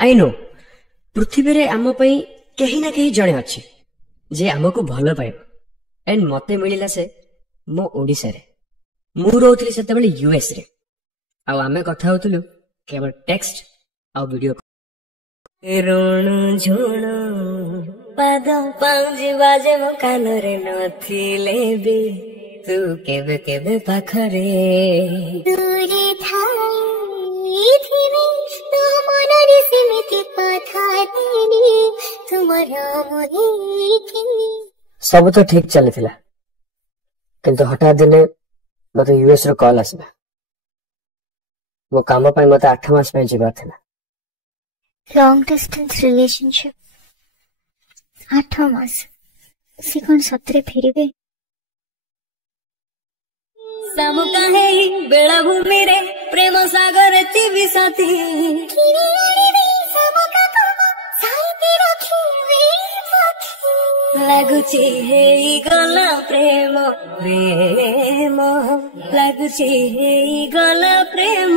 I know पृथ्वी रे आम पई कहीं ना कहीं जड़े अच्छे जे आमको भल पाइब एंड मते मिलिला से मो ओडिसा रे मु रोथली सेतेबेले यूएस रे आ आमे कथा होतलु केवल टेक्स्ट आ वीडियो रण झुण पाद पांज बाजे मो कान रे नथिले बे तू केबे केबे पाखरे दूरे थाई थिबे तो मन रे सिमिति कथा देनी तुमरा मोहि सब तो ठीक चली थिला किंतु हठात दिने मते यूएस रो कॉल आसला वो काम पाई मते 8 मास पे जीवा थिला लॉन्ग डिस्टेंस रिलेशनशिप 8 मास सी कोन सत्रे फेरिबे सामुका है बेला भूमि रे प्रेम सागर चिबी साथी लगुची है गला प्रेम प्रेम लगुची है गला प्रेम